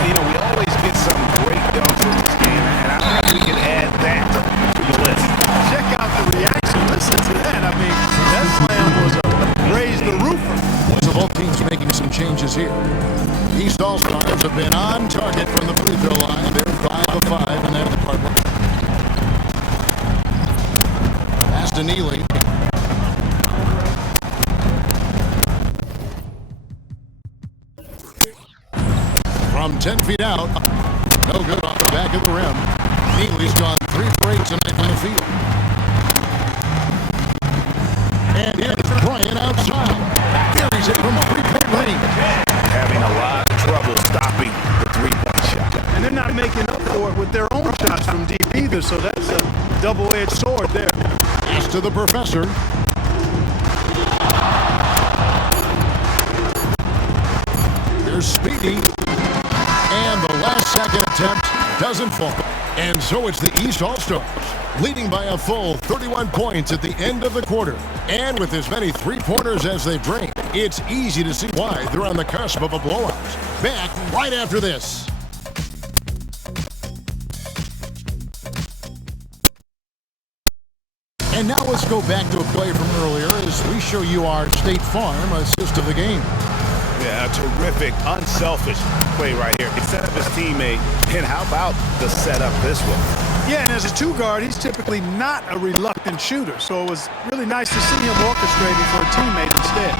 You know, we always get some great dunks in this game, and I think we can add that to the list. Check out the reaction. Listen to that. I mean, that slam was a raise the roofer. So both teams making some changes here. East AllStars have been on target from the free throw line. They're 5 of 5 in that department. Pass to Neely. From 10 feet out, no good off the back of the rim. Neely's gone 3 for 8 tonight from the field. And here's Bryant outside. Buries it from 3-point range. Having a lot of trouble stopping the 3-point shot. And they're not making up for it with their own shots from deep either, so that's a double-edged sword there. Pass to the professor. Here's Speedy. And the last second attempt doesn't fall. And so it's the East All-Stars, leading by a full 31 points at the end of the quarter. And with as many three-pointers as they bring, it's easy to see why they're on the cusp of a blowout. Back right after this. And now let's go back to a play from earlier as we show you our State Farm assist of the game. Yeah, a terrific, unselfish play right here. He set up his teammate, and how about the setup this one? Yeah, and as a two-guard, he's typically not a reluctant shooter, so it was really nice to see him orchestrating for a teammate instead.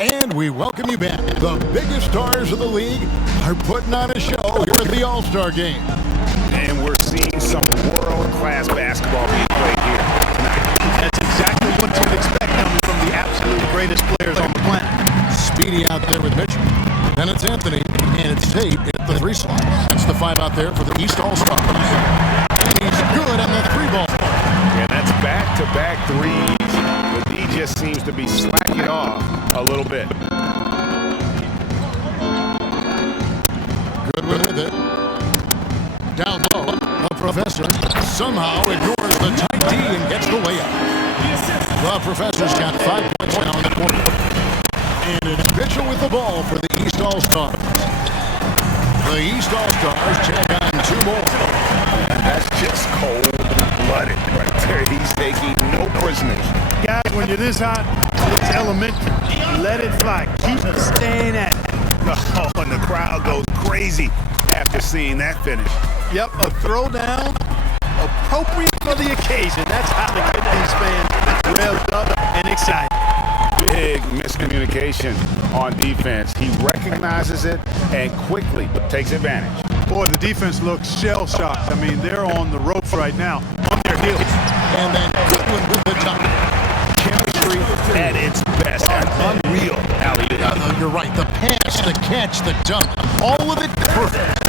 And we welcome you back. The biggest stars of the league are putting on a show here at the All-Star Game. And we're seeing some world-class basketball being played here tonight. That's exactly what you'd expect coming from the absolute greatest players on the planet. Speedy out there with Mitchell. Then it's Anthony, and it's Tate at the three slot. That's the five out there for the East All-Stars. And he's good on the three ball. Yeah, that's back-to-back threes. The D just seems to be slacking off a little bit. Goodwin with it. Down low, the professor somehow ignores the tight D and gets the layup. The professor's got 5 points now in the quarter. And it's Mitchell with the ball for the East All-Stars. The East All-Stars check on two more. And that's just cold-blooded right there. He's taking no prisoners. Guys, when you're this hot, it's elementary. Let it fly. Keep staying at it. Oh, and the crowd goes crazy after seeing that finish. Yep, a throwdown appropriate for the occasion. That's how to get these fans revved up and excited. Big miscommunication on defense. He recognizes it and quickly takes advantage. Boy, the defense looks shell-shocked. I mean, they're on the ropes right now, on their heels. And then Goodwin with the dunk. Chemistry at its best. An unreal alley-oop. You're right. The pass, the catch, the dunk, all of it perfect.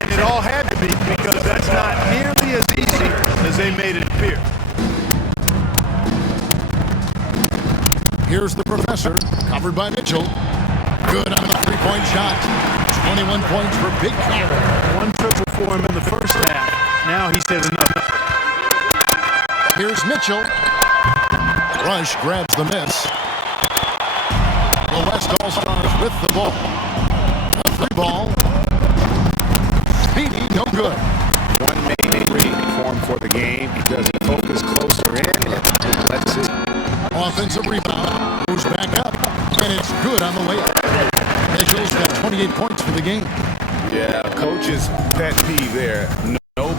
And it all had to be, because that's not nearly as easy as they made it appear. Here's the professor, covered by Mitchell. Good on the three-point shot. 21 points for Big Cat. One triple for him in the first half. Now he's hit another. Here's Mitchell. Rush grabs the miss. The West All-Stars with the ball. A free ball. Speedy, no good. One main reform for the game because he focused closer in and lets it. Offensive rebound. Moves back up. And it's good on the layup. Mitchell's got 28 points for the game. Yeah, coach's pet peeve there. No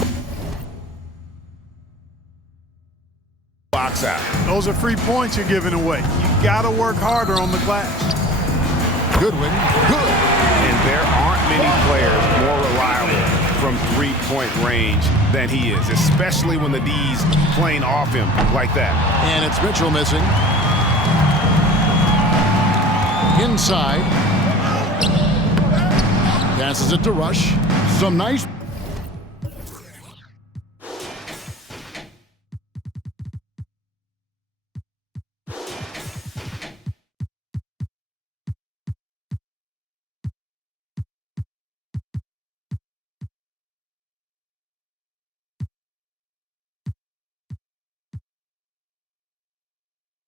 box out. Those are free points you're giving away. You got to work harder on the glass. Goodwin, good. And there aren't many players more reliable from three-point range than he is, especially when the D's playing off him like that. And it's Mitchell missing. Inside. Passes it to Rush. Some nice.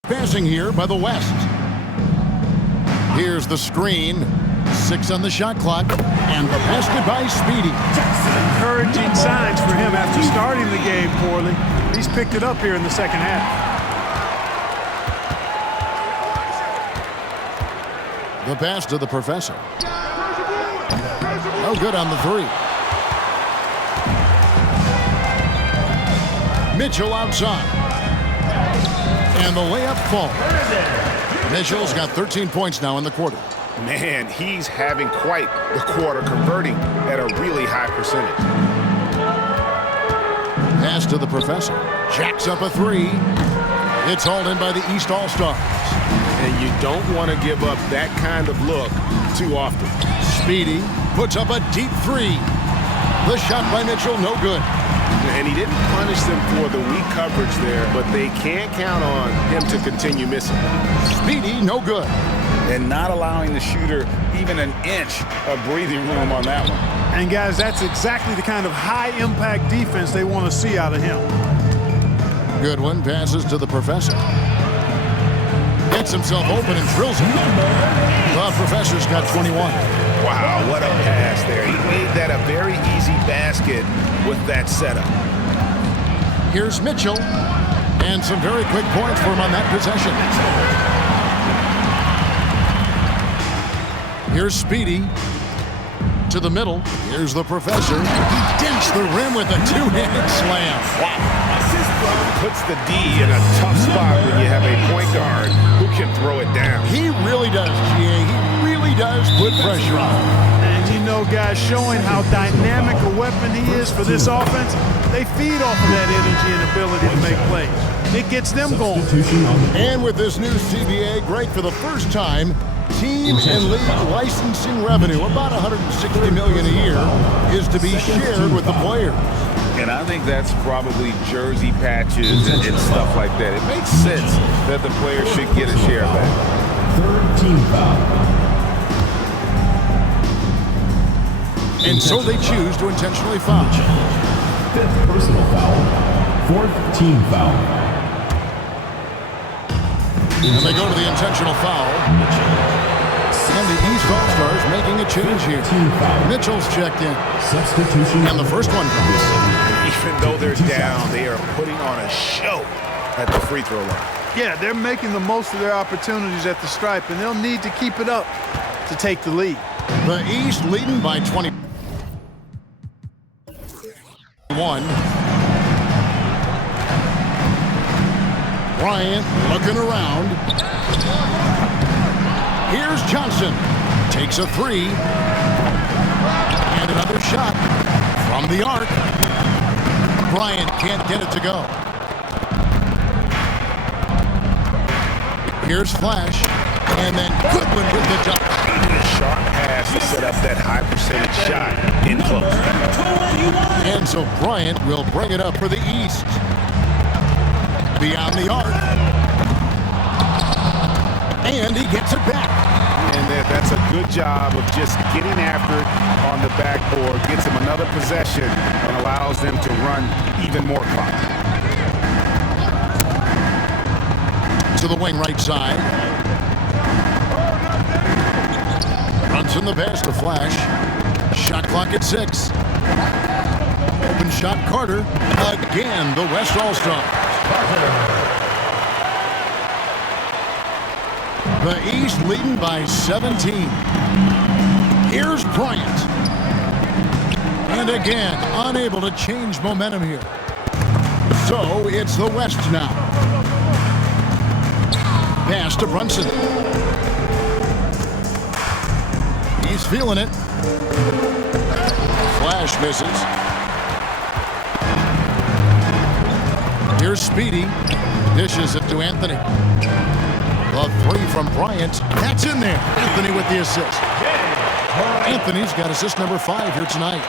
Passing here by the West. Here's the screen. 6 on the shot clock. And the basket by Speedy. Encouraging signs for him after starting the game poorly. He's picked it up here in the second half. The pass to the professor. No good on the three. Mitchell outside. And the layup falls. Mitchell's got 13 points now in the quarter. Man, he's having quite the quarter, converting at a really high percentage. Pass to the professor. Jacks up a three. It's hauled in by the East All-Stars. And you don't want to give up that kind of look too often. Speedy puts up a deep three. The shot by Mitchell, no good. And he didn't punish them for the weak coverage there, but they can't count on him to continue missing. Speedy, no good. And not allowing the shooter even an inch of breathing room on that one. And guys, that's exactly the kind of high-impact defense they want to see out of him. Good one, passes to the professor. Gets himself open and drills it. The professor's got 21. Wow, what a pass there. He made that a very easy basket with that setup. Here's Mitchell. And some very quick points for him on that possession. Here's Speedy. To the middle. Here's the professor. He dents the rim with a two-handed slam. Wow. Puts the D in a tough spot when you have a point guard who can throw it down. He really does, GA. He really does put pressure on. And you know, guys, showing how dynamic a weapon he is for this offense, they feed off of that energy and ability to make plays. It gets them going. And with this new CBA, great for the first time, team and league licensing revenue, about $160 million a year, is to be shared with the players. And I think that's probably jersey patches and stuff like that. It makes sense that the players should get a share of that. Third team foul. And so they choose to intentionally foul. Fifth personal foul. Fourth team foul. And they go to the intentional foul. And the East All-Stars making a change here. Mitchell's checked in. Substitution. And the first one comes. Even though they're down, they are putting on a show at the free throw line. Yeah, they're making the most of their opportunities at the stripe, and they'll need to keep it up to take the lead. The East leading by 21. Bryant looking around. Here's Johnson. Takes a three. And another shot from the arc. Bryant can't get it to go. Here's Flash. And then Goodwin with the dunk. A sharp pass to set up that high percentage shot in close. And so Bryant will bring it up for the East. Beyond the arc. And he gets it back. And that's a good job of just getting after it on the backboard. Gets him another possession and allows them to run even more clock. To the wing right side. Runs in the pass to Flash. Shot clock at 6. Open shot Carter. Again, the West All-Stars. The East leading by 17. Here's Bryant. And again, unable to change momentum here. So it's the West now. Pass to Brunson. He's feeling it. Flash misses. Here's Speedy. Dishes it to Anthony. The three from Bryant. That's in there. Anthony with the assist. Anthony's got assist number 5 here tonight.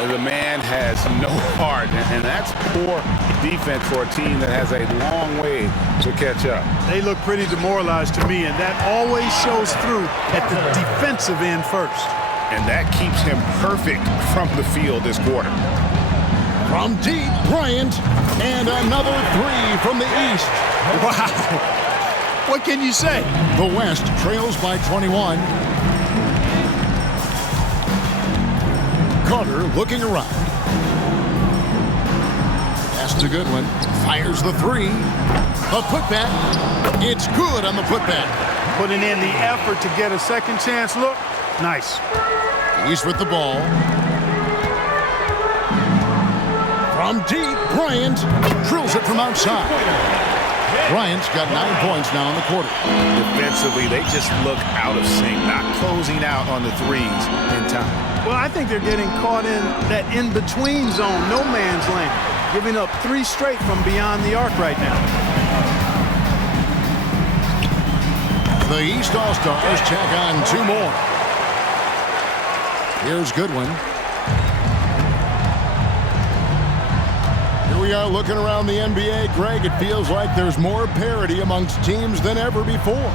The man has no heart, and that's poor defense for a team that has a long way to catch up. They look pretty demoralized to me, and that always shows through at the defensive end first. And that keeps him perfect from the field this quarter. From deep, Bryant, and another 3 from the East. Wow. What can you say? The West trails by 21. Carter looking around. Pass to Goodwin. Fires the 3. A putback. It's good on the putback. Putting in the effort to get a second chance look. Nice. East with the ball. From deep, Bryant drills it from outside. Bryant's got 9 points now in the quarter. Defensively, they just look out of sync, not closing out on the threes in time. Well, I think they're getting caught in that in-between zone, no man's land, giving up 3 straight from beyond the arc right now. The East All-Stars check on 2 more. Here's Goodwin. Here we are looking around the NBA. Greg, it feels like there's more parity amongst teams than ever before.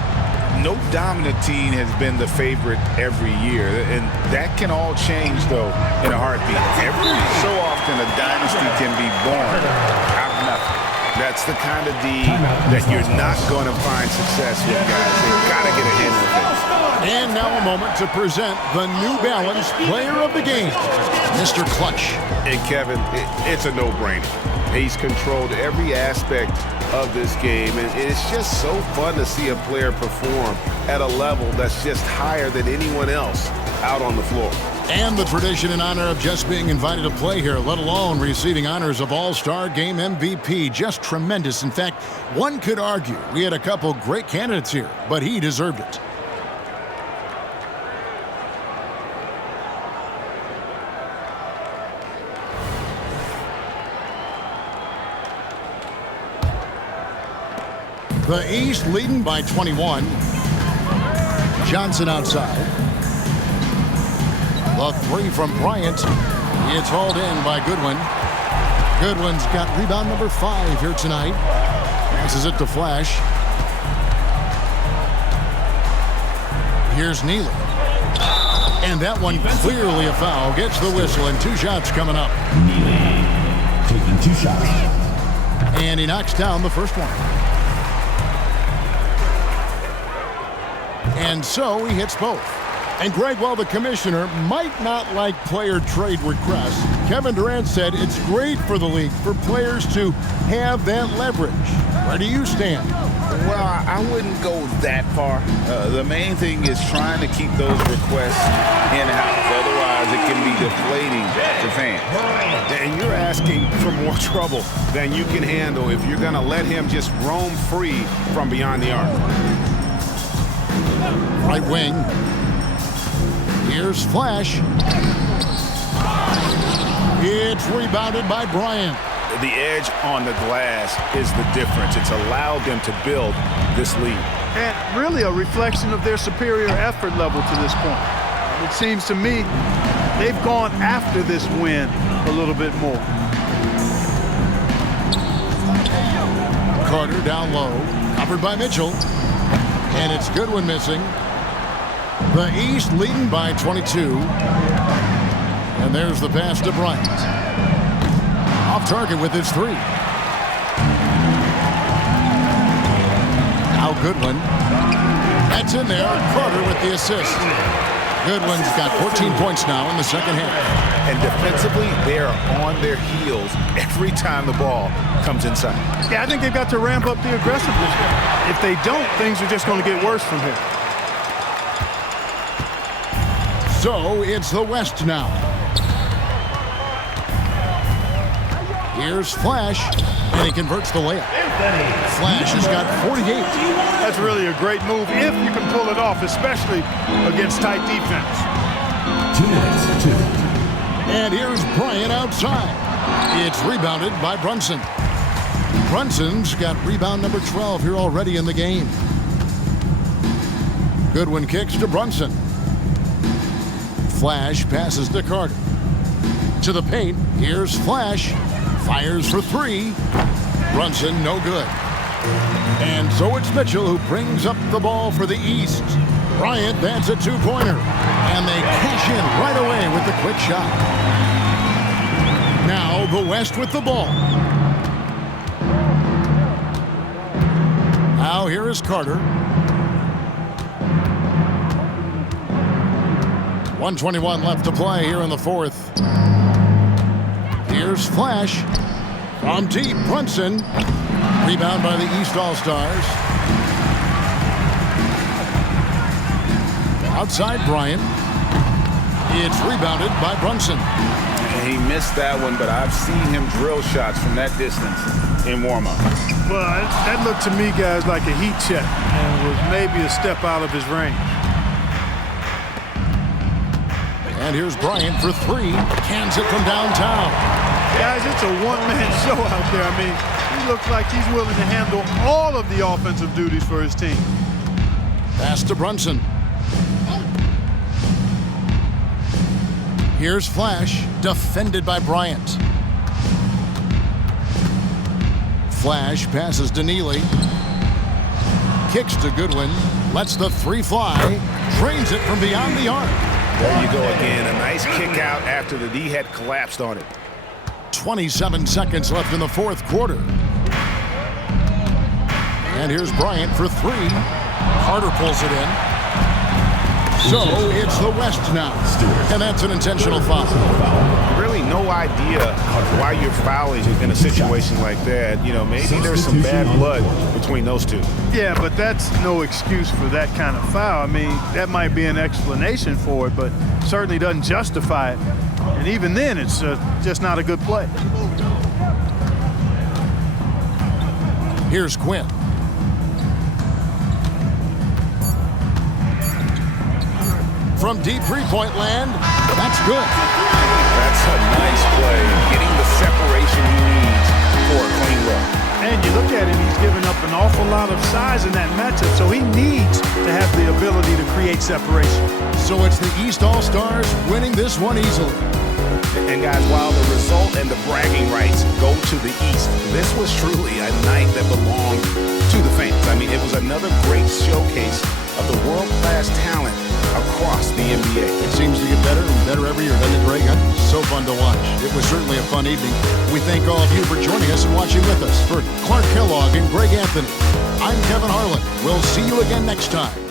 No dominant team has been the favorite every year, and that can all change, though, in a heartbeat. Every so often, a dynasty can be born out of nothing. That's the kind of D that you're not going to find success with, guys. They've got to get a hit with it. And now a moment to present the New Balance Player of the Game, Mr. Clutch. And Kevin, it's a no-brainer. He's controlled every aspect of this game, and it's just so fun to see a player perform at a level that's just higher than anyone else out on the floor. And the tradition in honor of just being invited to play here, let alone receiving honors of All-Star Game MVP. Just tremendous. In fact, one could argue we had a couple great candidates here, but he deserved it. The East leading by 21. Johnson outside. The 3 from Bryant. It's hauled in by Goodwin. Goodwin's got rebound number 5 here tonight. Passes it to Flash. Here's Neely. And that one clearly a foul. Gets the whistle and 2 shots coming up. Neely taking 2 shots. And he knocks down the first one. And so he hits both. And Greg, while the commissioner might not like player trade requests, Kevin Durant said it's great for the league for players to have that leverage. Where do you stand? Well, I wouldn't go that far. The main thing is trying to keep those requests in-house. Otherwise, it can be deflating to fans. And you're asking for more trouble than you can handle if you're going to let him just roam free from beyond the arc. Right wing. Here's Flash. It's rebounded by Bryant. The edge on the glass is the difference. It's allowed them to build this lead. And really a reflection of their superior effort level to this point. It seems to me they've gone after this win a little bit more. Carter down low. Covered by Mitchell. And it's Goodwin missing. The East leading by 22. And there's the pass to Bryant. Off target with his 3. Now Goodwin. That's in there. Carter with the assist. Goodwin's got 14 points now in the second half. And defensively, they are on their heels every time the ball comes inside. Yeah, I think they've got to ramp up the aggressiveness. If they don't, things are just going to get worse from here. So it's the West now. Here's Flash, and he converts the layup. Flash has got 48. That's really a great move if you can pull it off, especially against tight defense. 2 minutes, 2. And here's Bryant outside. It's rebounded by Brunson. Brunson's got rebound number 12 here already in the game. Goodwin kicks to Brunson. Flash passes to Carter. To the paint, here's Flash. Fires for 3. Brunson, no good. And so it's Mitchell who brings up the ball for the East. Bryant, that's a 2-pointer. And they cash in right away with the quick shot. Now the West with the ball. Now here is Carter. 1:21 left to play here in the fourth. Here's Flash. From deep, Brunson. Rebound by the East All-Stars. Outside Bryant. It's rebounded by Brunson. He missed that one, but I've seen him drill shots from that distance in warm-up. Well, that looked to me, guys, like a heat check and was maybe a step out of his range. And here's Bryant for 3. Cans it from downtown. Guys, it's a one-man show out there. I mean, he looks like he's willing to handle all of the offensive duties for his team. Pass to Brunson. Here's Flash, defended by Bryant. Flash passes to Neely. Kicks to Goodwin. Lets the three fly. Drains it from beyond the arc. There you go again. A nice kick out after the D had collapsed on it. 27 seconds left in the fourth quarter. And here's Bryant for three. Carter pulls it in. So it's the West now. And that's an intentional foul. Really no idea why you're fouling in a situation like that. You know, maybe there's some bad blood between those two. Yeah, but that's no excuse for that kind of foul. I mean, that might be an explanation for it, but certainly doesn't justify it. And even then, it's just not a good play. Here's Quinn. From deep three-point land, that's good. That's a nice play. Getting the separation he needs for a clean look. And you look at him, he's given up an awful lot of size in that matchup, so he needs to have the ability to create separation. So it's the East All-Stars winning this one easily. And guys, while the result and the bragging rights go to the East, this was truly a night that belonged to the fans. I mean, it was another great showcase of the world-class talent across the NBA. It seems to get better and better every year, doesn't it, Greg? So fun to watch. It was certainly a fun evening. We thank all of you for joining us and watching with us. For Clark Kellogg and Greg Anthony, I'm Kevin Harlan. We'll see you again next time.